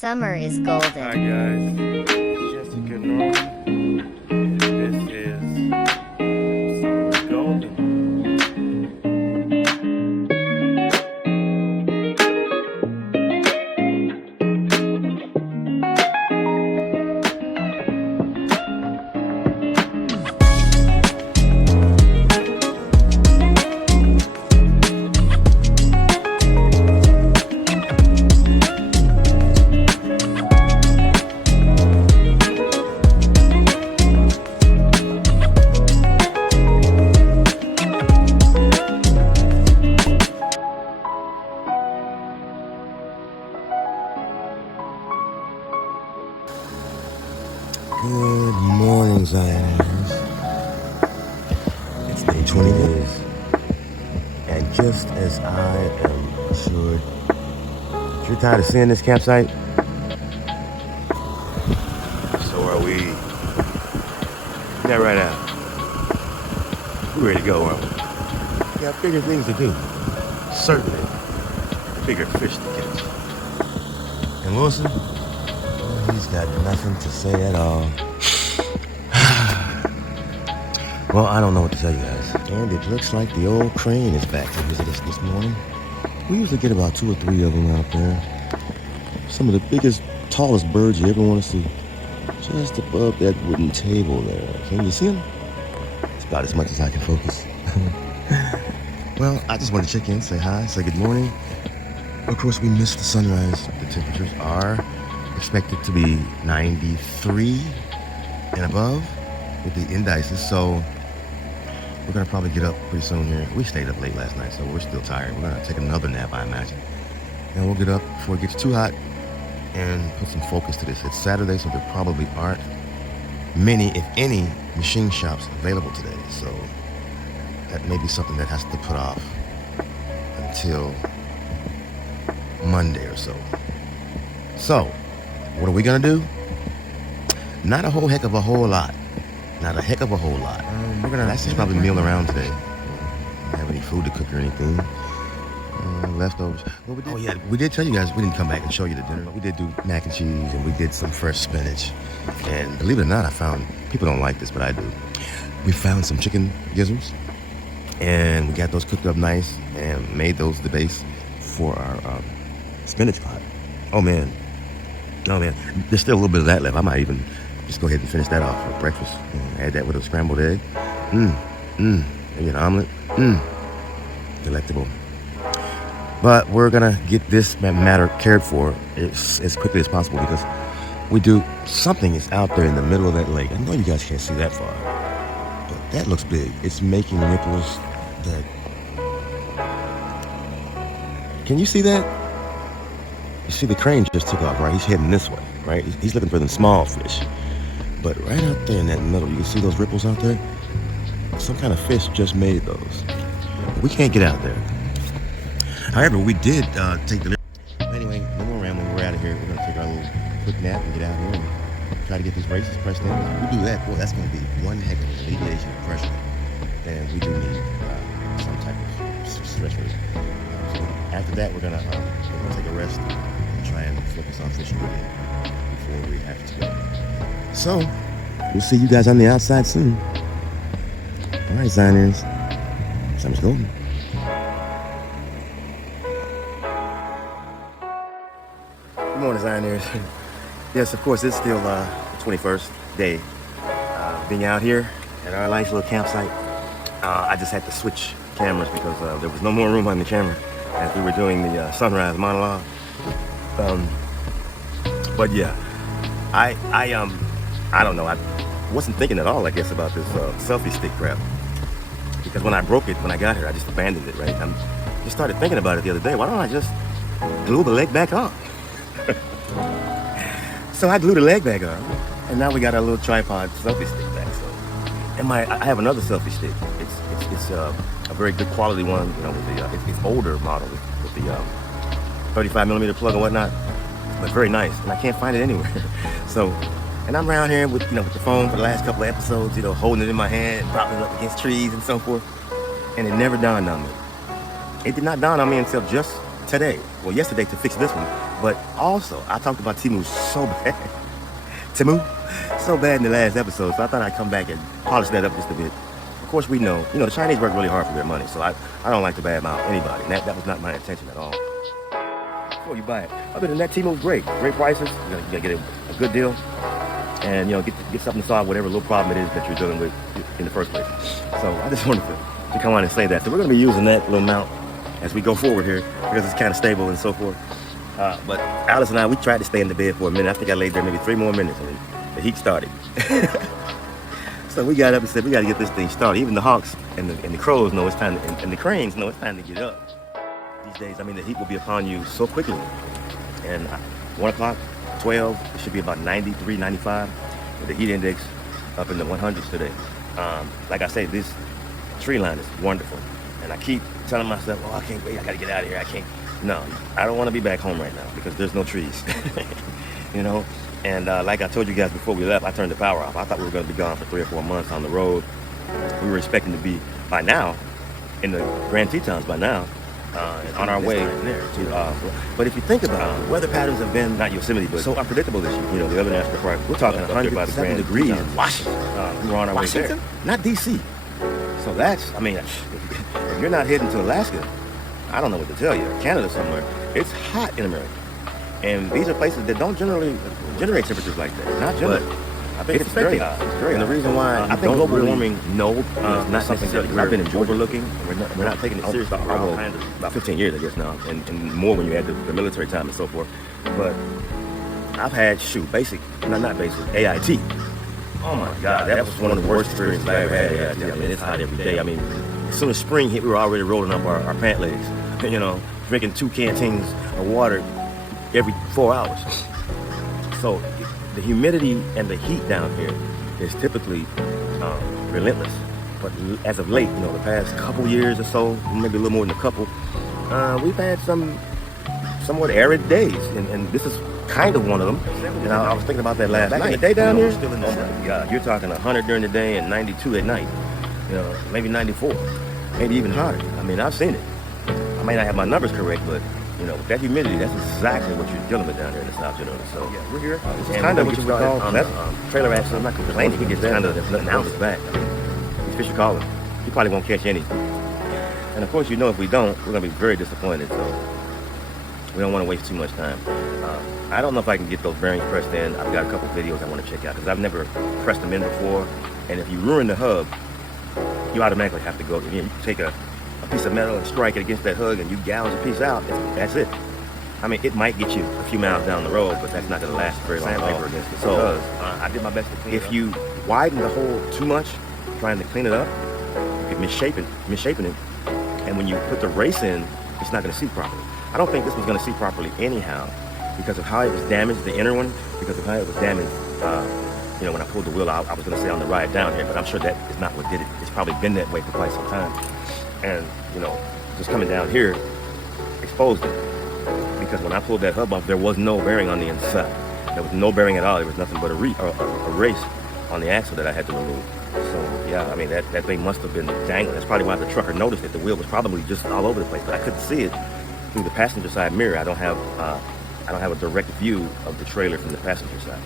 Summer is golden. Hi guys, Jessica Norman. This is Summer is Golden. Good morning, Zionists. It's day 20 days, and just as I am assured that you're tired of seeing this campsite, so are we. Yeah, right now. We're ready to go, aren't we? We got bigger things to do. Certainly, bigger fish to catch. And Wilson? He's got nothing to say at all. Well, I don't know what to tell you guys. And it looks like the old crane is back to visit us this morning. We usually get about 2 or 3 of them out there. Some of the biggest, tallest birds you ever want to see. Just above that wooden table there. Can you see them? It's about as much as I can focus. Well, I just want to check in, say hi, say good morning. Of course, we missed the sunrise. The temperatures are expected to be 93 and above with the indices, so we're gonna probably get up pretty soon here. We stayed up late last night, so we're still tired. We're gonna take another nap, I imagine, and we'll get up before it gets too hot and put some focus to this. It's Saturday, so there probably aren't many, if any, machine shops available today, so that may be something that has to put off until Monday or so. So what are we gonna do? Not a whole heck of a whole lot. Not a heck of a whole lot. We're gonna actually probably meal around today. Don't have any food to cook or anything. Leftovers. Oh yeah, we did tell you guys we didn't come back and show you the dinner. We did do mac and cheese and we did some fresh spinach. And believe it or not, I found, people don't like this, but I do. We found some chicken gizzards and we got those cooked up nice and made those the base for our spinach pot. Oh man, there's still a little bit of that left. I might even just go ahead and finish that off for breakfast. Add that with a scrambled egg. Maybe an omelet. Delectable. But we're gonna get this matter cared for as quickly as possible because we do, something is out there in the middle of that lake. I know you guys can't see that far, but that looks big. It's making ripples that, can you see that? You see the crane just took off, right? He's heading this way, right? He's looking for the small fish. But right out there in that middle, you can see those ripples out there? Some kind of fish just made those. We can't get out there. However, we did take the... Anyway, no more rambling. We're out of here. We're going to take our little quick nap and get out here and try to get these races pressed in. If we do that, boy, that's going to be one heck of an alleviation of pressure. And we do need some type of stress relief. So after that, we're gonna take a rest and try and focus on fishing again before we have to go. So we'll see you guys on the outside soon. All right, Zioners, summer's golden. Good morning, Zioners. Yes, of course, it's still the 21st day being out here at our nice little campsite. I just had to switch cameras because there was no more room on the camera as we were doing the sunrise monologue. But yeah, I don't know. I wasn't thinking at all, I guess, about this selfie stick crap. Because when I broke it, when I got here, I just abandoned it, right? I just started thinking about it the other day. Why don't I just glue the leg back on? So I glued the leg back on, and now we got our little tripod selfie stick back. So, and I have another selfie stick. It's a very good quality one, you know, with the it's older model with the 35mm plug and whatnot, but very nice. And I can't find it anywhere. So, and I'm around here with with the phone for the last couple of episodes, holding it in my hand, propping it up against trees and so forth. And it never dawned on me. It did not dawn on me until just today. Well, yesterday to fix this one. But also, I talked about Temu so bad. Temu? So bad in the last episode, so I thought I'd come back and polish that up just a bit. Of course, we know, the Chinese work really hard for their money, so I don't like to badmouth anybody. And that was not my intention at all. Before you buy it, other than that, Temu's great. Great prices. You gotta get a good deal, and get something to solve whatever little problem it is that you're dealing with in the first place. So I just wanted to come on and say that. So we're gonna be using that little mount as we go forward here because it's kind of stable and so forth. But Alice and I, we tried to stay in the bed for a minute. I think I laid there maybe 3 more minutes and the heat started. So we got up and said, we got to get this thing started. Even the hawks and the crows know it's time, and the cranes know it's time to get up. These days, I mean, the heat will be upon you so quickly. And 1 o'clock, 12, it should be about 93, 95, with the heat index up in the 100s today. Like I say, this tree line is wonderful. And I keep telling myself, I can't wait, I got to get out of here, I can't. No, I don't want to be back home right now because there's no trees, And like I told you guys before we left, I turned the power off. I thought we were going to be gone for 3 or 4 months on the road. We were expecting to be, by now, in the Grand Tetons by now, on our way there. But if you think about it, the weather patterns have been, not Yosemite, but so unpredictable this year. The other national park, we're talking 107 degrees in Washington. We were on our way there. Not D.C. So that's, if you're not heading to Alaska, I don't know what to tell you, Canada somewhere, it's hot in America. And these are places that don't generally generate temperatures like that. Not generally. I think it's very hot. And the reason why I think global warming, is not something that I've been overlooking. We're not taking it seriously for about 15 years, I guess now, and more when you add the military time and so forth. But I've had, not basic, AIT. Oh my God, that was one of the worst experiences I ever had. It's hot every day. As soon as spring hit, we were already rolling up our pant legs. Drinking 2 canteens of water every 4 hours. So the humidity and the heat down here is typically relentless. But as of late, the past couple years or so, maybe a little more than a couple, we've had some somewhat arid days, and this is kind of one of them. And I was thinking about that last night. The day down here, oh my God, you're talking 100 during the day and 92 at night. Maybe 94, maybe even hotter. I've seen it. I may not have my numbers correct, but with that humidity, that's exactly what you're dealing with down here in the South, So yeah, we're here. This is kind of what you would call trailer accident. I'm not complaining. He gets kind of nothing out his back. These fish are calling. He probably won't catch any. And of course, if we don't, we're gonna be very disappointed. So we don't want to waste too much time. I don't know if I can get those bearings pressed in. I've got a couple videos I want to check out because I've never pressed them in before. And if you ruin the hub, you automatically have to go. You take a piece of metal and strike it against that hug and you gouge a piece out, that's it. It might get you a few miles down the road, but that's not going to last very long. Against it. So I did my best to clean it up. If you widen the hole too much, trying to clean it up, you could misshapen it. And when you put the race in, it's not going to see properly. I don't think this was going to see properly anyhow because of how it was damaged, the inner one, because of how it was damaged. When I pulled the wheel out, I was going to say on the ride down here, but I'm sure that is not what did it. It's probably been that way for quite some time. And, just coming down here exposed it. Because when I pulled that hub off, there was no bearing on the inside. There was no bearing at all. There was nothing but a race on the axle that I had to remove. So, yeah, that thing must have been dangling. That's probably why the trucker noticed it. The wheel was probably just all over the place, but I couldn't see it through the passenger side mirror. I don't have a direct view of the trailer from the passenger side.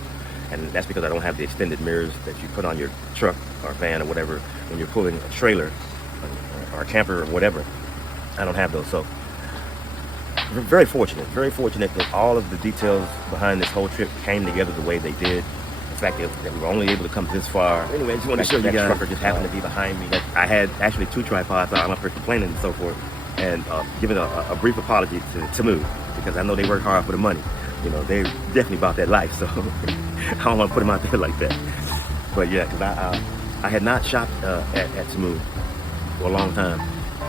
And that's because I don't have the extended mirrors that you put on your truck or van or whatever when you're pulling a trailer or a camper or whatever. I don't have those. So we're very fortunate that all of the details behind this whole trip came together the way they did. The fact that we were only able to come this far. Anyway, I just want to show you guys. That trucker just happened to be behind me. I had actually 2 tripods. I'm up here complaining and so forth, and giving a brief apology to Temu because I know they work hard for the money. They definitely about that life, so I don't want to put them out there like that. But yeah, because I had not shopped at Temu for a long time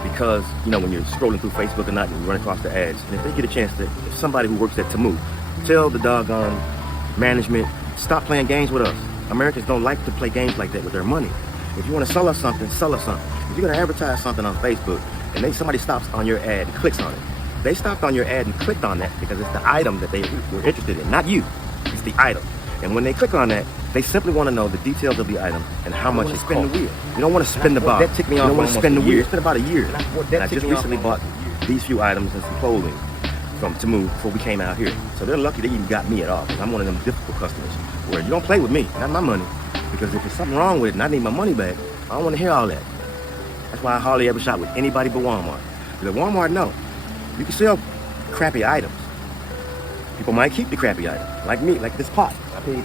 because, when you're scrolling through Facebook or not and you run across the ads, and if they get a chance to, if somebody who works at Temu, tell the doggone management, stop playing games with us. Americans don't like to play games like that with their money. If you want to sell us something, sell us something. If you're going to advertise something on Facebook and somebody stops on your ad and clicks on it, they stopped on your ad and clicked on that because it's the item that they were interested in, not you. It's the item. And when they click on that, they simply want to know the details of the item and how much it's spin the wheel. You don't want to spin the bottle. That ticked me off. You don't want to spin the wheel. It's been about a year. And I just recently bought these few items and some clothing to move before we came out here. So they're lucky they even got me at all, because I'm one of them difficult customers where you don't play with me, not my money. Because if there's something wrong with it and I need my money back, I don't want to hear all that. That's why I hardly ever shop with anybody but Walmart. Because at Walmart, no, you can sell crappy items. People might keep the crappy item, like me, like this pot. I paid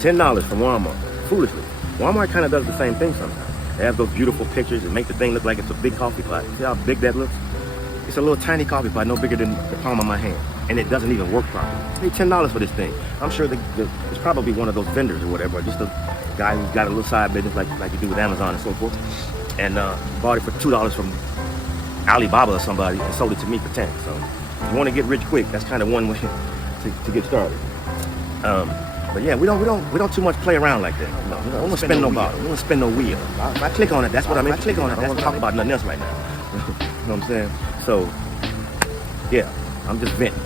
$10 from Walmart, foolishly. Walmart kind of does the same thing sometimes. They have those beautiful pictures and make the thing look like it's a big coffee pot. See how big that looks? It's a little tiny coffee pot, no bigger than the palm of my hand. And it doesn't even work properly. I paid $10 for this thing. I'm sure it's probably one of those vendors or whatever, or just a guy who's got a little side business like you do with Amazon and so forth. And bought it for $2 from Alibaba or somebody and sold it to me for 10. So if you want to get rich quick, that's kind of one way to get started. But yeah, we don't too much play around like that. No, we don't want to spend no bottle. We don't want to spend no wheel. If I click on it, that's what I mean. If I click on it, I don't want to talk about nothing else right now. You know what I'm saying? So yeah, I'm just venting.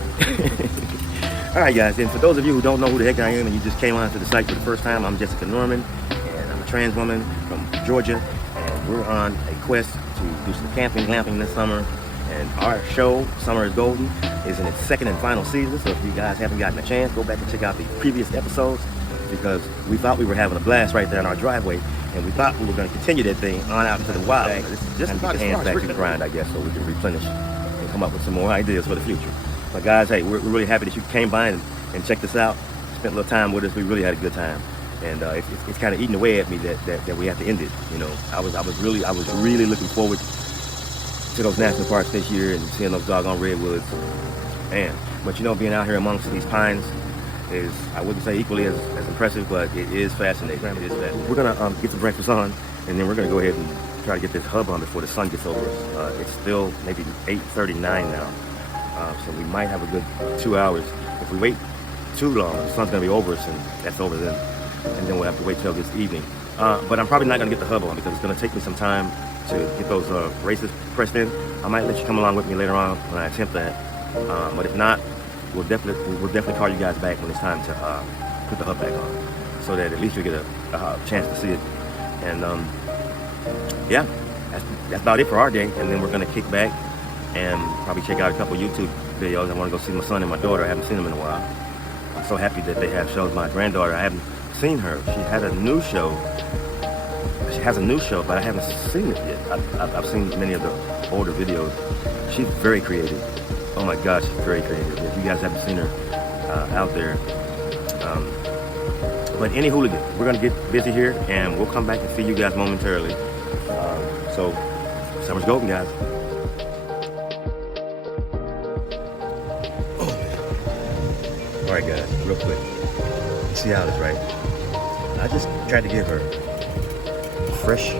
All right, guys. And for those of you who don't know who the heck I am and you just came onto the site for the first time, I'm Jessica Norman, and I'm a trans woman from Georgia, and we're on a quest to do some camping, glamping this summer. And our show, Summer is Golden, is in its second and final season. So if you guys haven't gotten a chance, go back and check out the previous episodes, because we thought we were having a blast right there in our driveway, and we thought we were going to continue that thing on out into the wild. This is just about hands back to the grind, I guess, so we can replenish and come up with some more ideas for the future. But guys, hey, we're really happy that you came by and checked us out, spent a little time with us. We really had a good time, and it's kind of eating away at me that we have to end it. You know, I was really looking forward to those national parks this year and seeing those doggone redwoods, man. But you know, being out here amongst these pines is, I wouldn't say equally as impressive, but it is fascinating. It is fascinating. We're gonna get some breakfast on, and then we're gonna go ahead and try to get this hub on before the sun gets over us. It's still maybe 8:39 now, so we might have a good 2 hours. If we wait too long, the sun's gonna be over us, and that's over then, and then we'll have to wait till this evening. But I'm probably not gonna get the hub on because it's gonna take me some time to get those races pressed in. I might let you come along with me later on when I attempt that. But if not, we'll definitely call you guys back when it's time to put the hub back on, so that at least you get a chance to see it. And yeah, that's about it for our day. And then we're gonna kick back and probably check out a couple YouTube videos. I want to go see my son and my daughter. I haven't seen them in a while. I'm so happy that they have shows. My granddaughter, I haven't seen her. She has a new show, but I haven't seen it yet. I've seen many of the older videos. She's very creative. Oh my gosh, she's very creative. If you guys haven't seen her out there. But any hooligan, we're gonna get busy here, and we'll come back and see you guys momentarily. So, summer's golden, guys. Oh man. All right, guys, real quick. You see Alice, right? I just tried to give her fresh,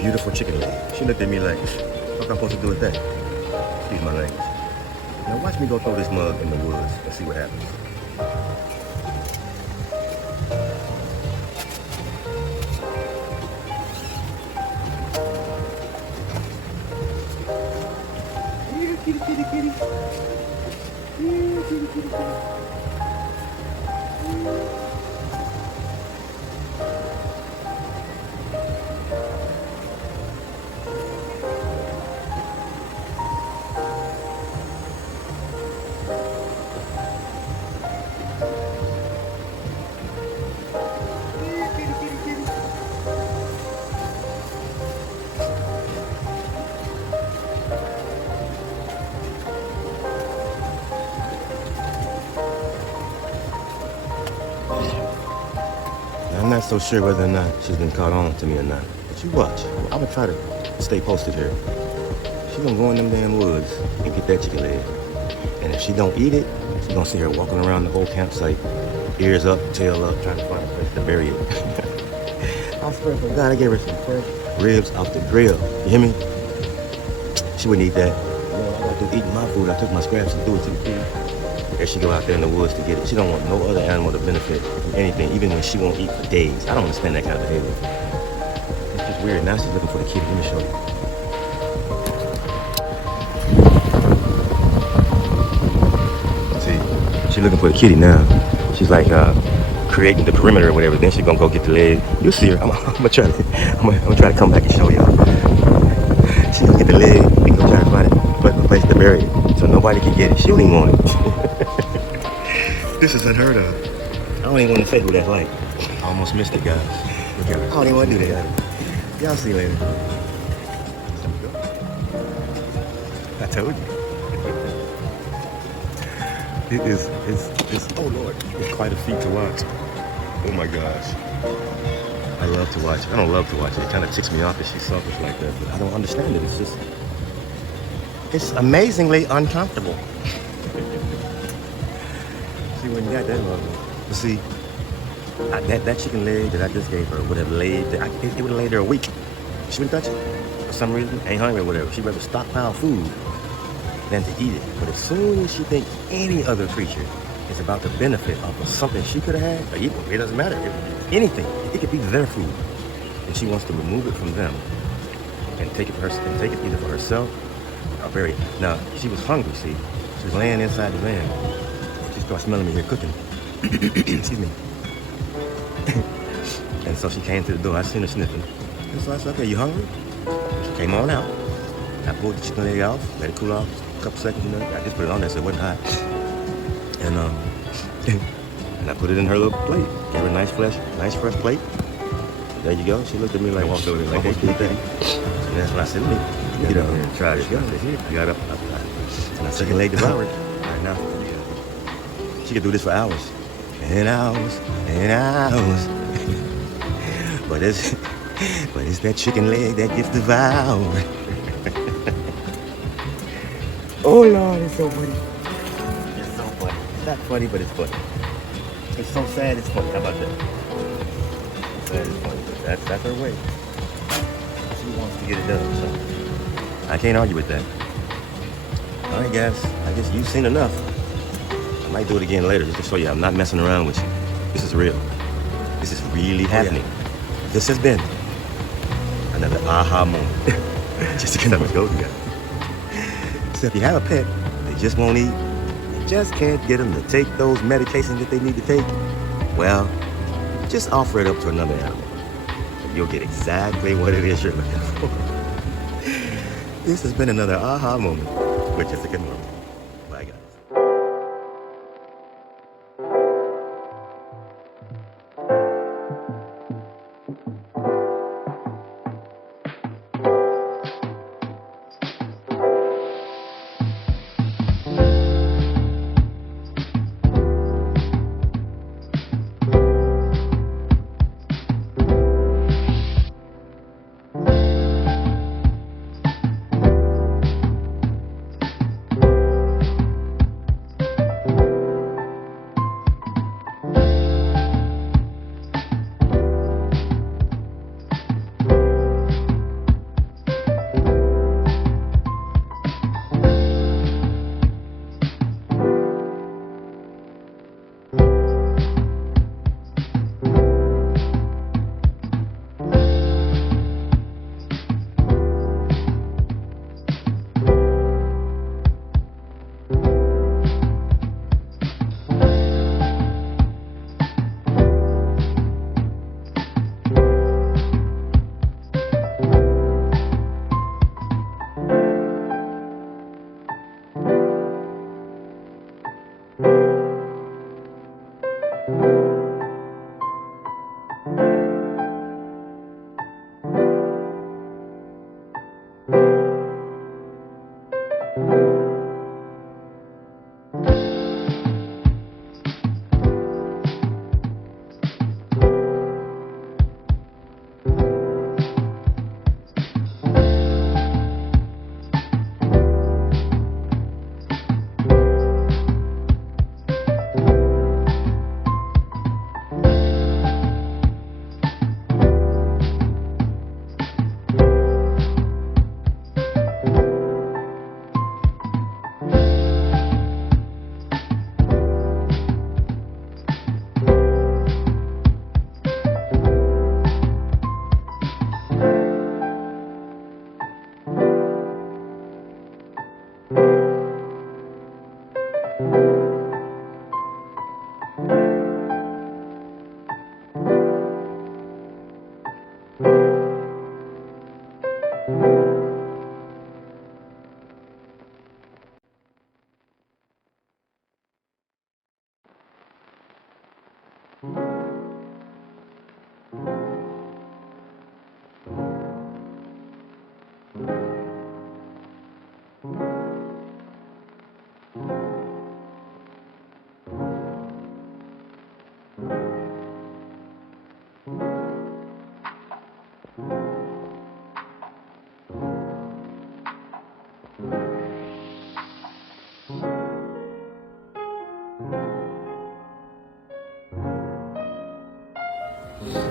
beautiful chicken leg. She looked at me like, what am I supposed to do with that? Excuse my language. Now watch me go throw this mug in the woods and see what happens. Here, kitty, kitty, kitty. Here, kitty, kitty, kitty. I'm not so sure whether or not she's been caught on to me or not. But you watch. I'm gonna try to stay posted here. She's gonna go in them damn woods and get that chicken leg. And if she don't eat it, she's gonna see her walking around the whole campsite, ears up, tail up, trying to find a place to bury it. I swear to God, I gave her some fresh ribs off the grill. You hear me? She wouldn't eat that. You know, I like to eat my food. I took my scraps and threw it to the pig. There she go out there in the woods to get it. She don't want no other animal to benefit from anything, even when she won't eat for days. I don't understand that kind of behavior. It's just weird. Now she's looking for the kitty. Let me show you. See, she's looking for the kitty now. She's like creating the perimeter or whatever. Then she's gonna go get the leg. You'll see her. I'm gonna try to come back and show y'all. She's gonna get the leg and go try to find it. But place to bury it, so nobody can get it. She don't even want it. This is unheard of. I don't even want to say who that's like. I almost missed it, guys. Look at her. I don't even want to do that. Y'all see you later. I told you. It's oh Lord, it's quite a feat to watch. Oh my gosh. I love to watch it. I don't love to watch it. It kind of ticks me off that she's selfish like that, but I don't understand it. It's amazingly uncomfortable. See, when you got that level, but see, that chicken leg that I just gave her would have laid there. It would have laid there a week. She wouldn't touch it. For some reason, ain't hungry or whatever. She'd rather stockpile food than to eat it. But as soon as she thinks any other creature is about to benefit off of something she could have had, or it doesn't matter. Anything, it could be their food, and she wants to remove it from them and take it either for herself or bury it. Now she was hungry. See, she was laying inside the van. She started smelling me here cooking. Excuse me. And so she came to the door. I seen her sniffing. And so I said, "Okay, you hungry?" She came on out. I pulled the chicken leg off, let it cool off a couple seconds. I just put it on there so it wasn't hot. And and I put it in her little plate. Gave her a nice fresh plate. There you go. She looked at me like, walked over there like, "Hey, do that." And that's when I said, "Let me get up here and try this." I got up. And I second leg devoured. Right now, she could do this for hours and hours and hours. But it's that chicken leg that gets devoured. Oh Lord, it's so funny. It's so funny. It's not funny, but it's funny. It's so sad, it's funny. How about that? It's sad, it's funny. But that's her way. She wants to get it done, so I can't argue with that. All right, guys. I guess you've seen enough. I might do it again later just to show you I'm not messing around with you. This is real. This is really happening. Yeah. This has been another aha moment. Just to kind of go together. So if you have a pet, they just won't eat, you just can't get them to take those medications that they need to take, well, just offer it up to another animal. You'll get exactly what it is you're looking for. This has been another aha moment with Jessica Norman. Bye, guys.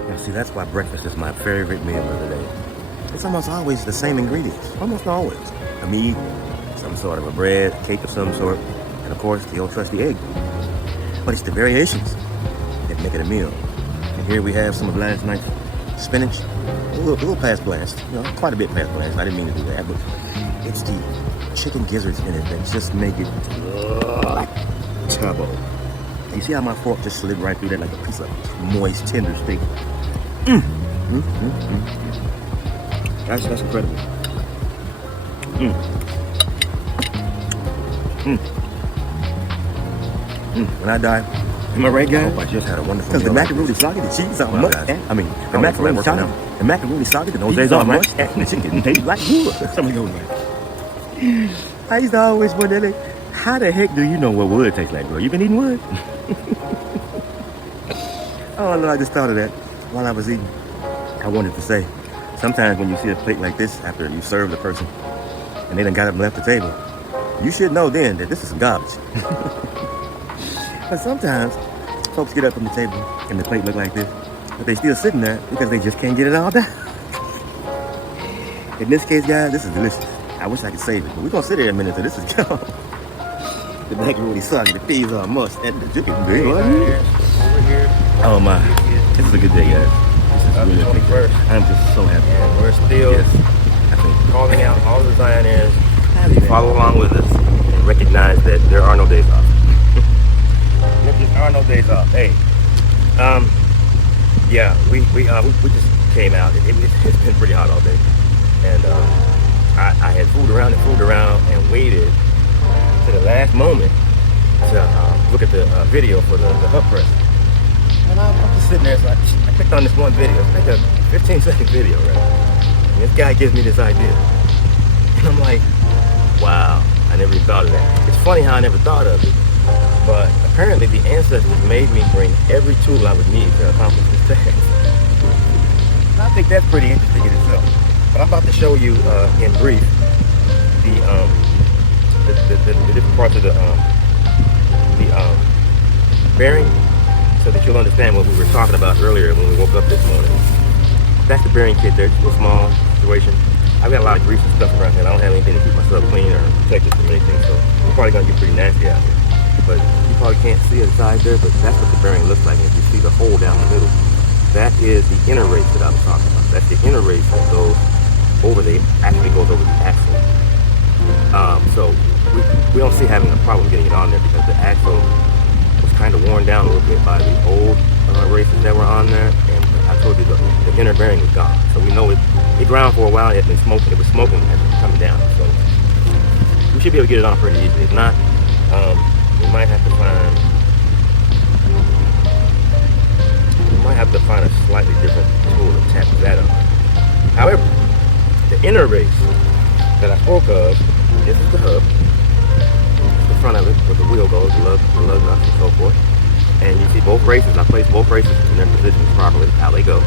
Now, see, that's why breakfast is my favorite meal of the day. It's almost always the same ingredients. Almost always. A meat, some sort of a bread, cake of some sort, and of course, the old trusty egg. But it's the variations that make it a meal. And here we have some of last night's spinach. A little past blast. You know, quite a bit past blast. I didn't mean to do that, but it's the chicken gizzards in it that just make it like turbo. You see how my fork just slid right through that like a piece of moist, tender steak? That's incredible. When I die, am I right, guys? I hope I just had a wonderful meal. Because the macaroni soggy, the cheese on much. I mean, the macaroni soggy, the macaroni soggy, the cheese on much, and the chicken tastes like wood. Somebody goes like, I used to always wonder, like, how the heck do you know what wood tastes like, bro? You been eating wood? Oh, Lord, I just thought of that while I was eating. I wanted to say, sometimes when you see a plate like this after you serve the person and they done got up and left the table, you should know then that this is some garbage. But sometimes folks get up from the table and the plate look like this, but they still sitting there because they just can't get it all done. In this case, guys, this is delicious. I wish I could save it, but we're gonna sit here a minute till this is gone. The macaroni soggy, the peas are must, and the chicken big. Over here. Oh my, this is a good day, guys. This is really a big day. I'm just so happy. And we're still I think calling out all the Zionists to follow along with us and recognize that there are no days off. There just are no days off. Hey, yeah, we just came out. It's been pretty hot all day, and I had fooled around and waited to the last moment to look at the video for the hub press. And I'm just sitting there, so I clicked on this one video. It's like a 15-second video, right? And this guy gives me this idea. And I'm like, wow, I never even thought of that. It's funny how I never thought of it. But apparently the ancestors made me bring every tool I would need to accomplish this task. And I think that's pretty interesting in itself. But I'm about to show you in brief the different parts of the bearing, so that you'll understand what we were talking about earlier when we woke up this morning. That's the bearing kit there. It's a little small situation. I've got a lot of grease and stuff around here. I don't have anything to keep myself clean or protected from anything, so it's probably gonna get pretty nasty out here. But you probably can't see inside there, but that's what the bearing looks like. And if you see the hole down the middle, that is the inner race that I was talking about. That's the inner race that goes over actually goes over the axle. So we don't see having a problem getting it on there because the axle was kind of worn down a little bit by the old races that were on there, and I told you the inner bearing was gone. So we know it ground for a while. It had been smoking. It was smoking as it was coming down. So we should be able to get it on pretty easily. If not, we might have to find a slightly different tool to tap that on. However, the inner race that I spoke of, this is the hub. The front of it, where the wheel goes, the lug nuts and so forth. And you see both races. I placed both races in their positions properly, how they go.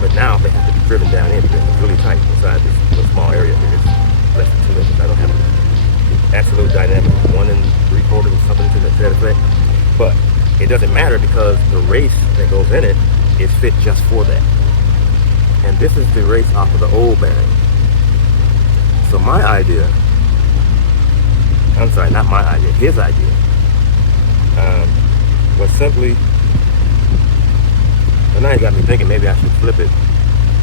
But now they have to be driven down in because it's really tight inside this little small area here. It's less than 2 inches. I don't have the absolute dynamic 1 3/4 or something to that effect. But it doesn't matter because the race that goes in it is fit just for that. And this is the race off of the old bearing. So my idea, I'm sorry, not my idea, his idea, was simply, well, now you got me thinking maybe I should flip it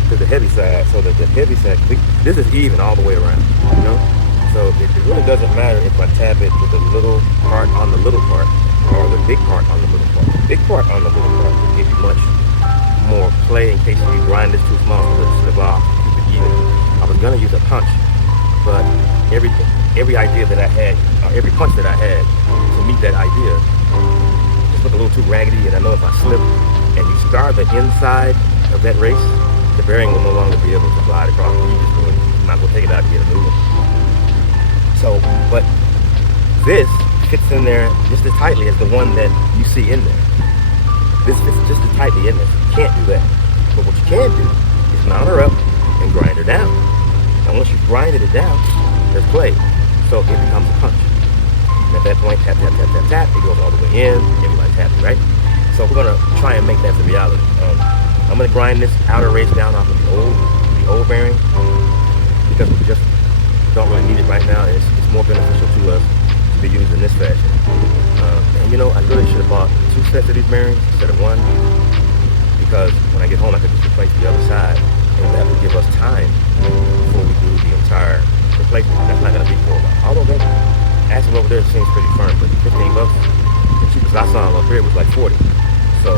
to the heavy side so that the heavy side, this is even all the way around, you know? So it really doesn't matter if I tap it with the little part on the little part or the big part on the little part. The big part on the little part will give you much more play in case you grind this too small so it'll slip off, keep it even. I was gonna use a punch, but every idea that I had, every punch that I had to meet that idea, just looked a little too raggedy, and I know if I slip and you scar the inside of that race, the bearing will no longer be able to glide across. You might as well take it out to get a new one. So, but this fits in there just as tightly as the one that you see in there. This fits just as tightly in there, so you can't do that. But what you can do is mount her up and grind her down. Now once you've grinded it down, there's play. So it becomes a punch. And at that point, tap, tap, tap, tap, tap, it goes all the way in, everybody's happy, right? So we're gonna try and make that the reality. I'm gonna grind this outer race down off of the old bearing because we just don't really need it right now. It's more beneficial to us to be used in this fashion. And you know, I really should have bought 2 sets of these bearings instead of 1, because when I get home I could just replace the other side, and that would give us time before we do the entire replacement. That's not gonna be for a while. Although that axle over there seems pretty firm, but $15, the cheapest I saw up here was like 40. So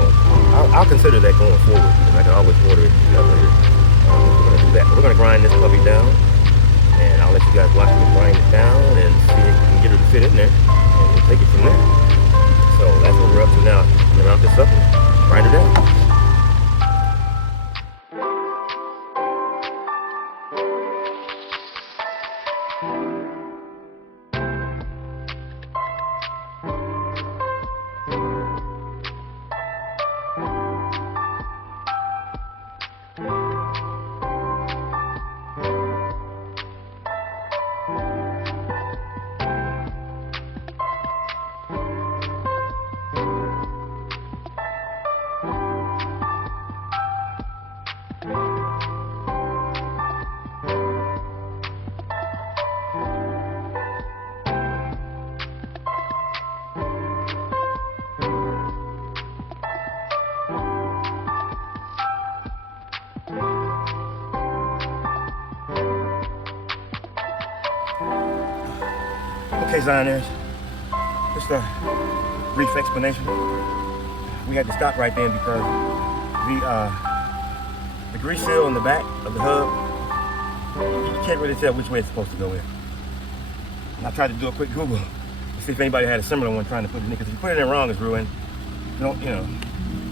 I'll consider that going forward, because I can always order it later. We're gonna do that. We're gonna grind this puppy down, and I'll let you guys watch me grind it down and see if we can get her to fit in there, and we'll take it from there. So that's what we're up to now. I'm gonna mount this up and grind her down. Okay, Zioners, just a brief explanation. We had to stop right then because the grease seal on the back of the hub, you can't really tell which way it's supposed to go in. And I tried to do a quick Google to see if anybody had a similar one trying to put it in, because if you put it in wrong, it's ruined.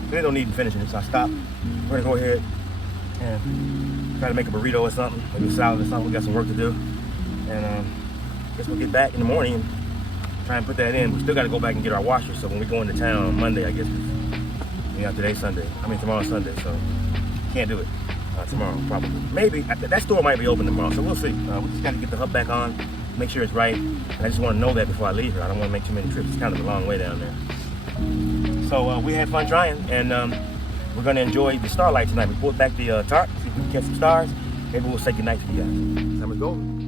They don't need finishing it, so I stopped. We're gonna go ahead and try to make a burrito or something, maybe a salad or something. We got some work to do. And guess we'll get back in the morning and try and put that in. We still got to go back and get our washer, so when we go into town on Monday, I guess, today's Sunday. Tomorrow's Sunday, so can't do it tomorrow, probably. Maybe. That store might be open tomorrow, so we'll see. We just got to get the hub back on, make sure it's right, and I just want to know that before I leave here. I don't want to make too many trips. It's kind of a long way down there. So we had fun trying, and we're going to enjoy the starlight tonight. We pulled back the tarp, see if we can catch some stars. Maybe we'll say goodnight to you guys. Time to go.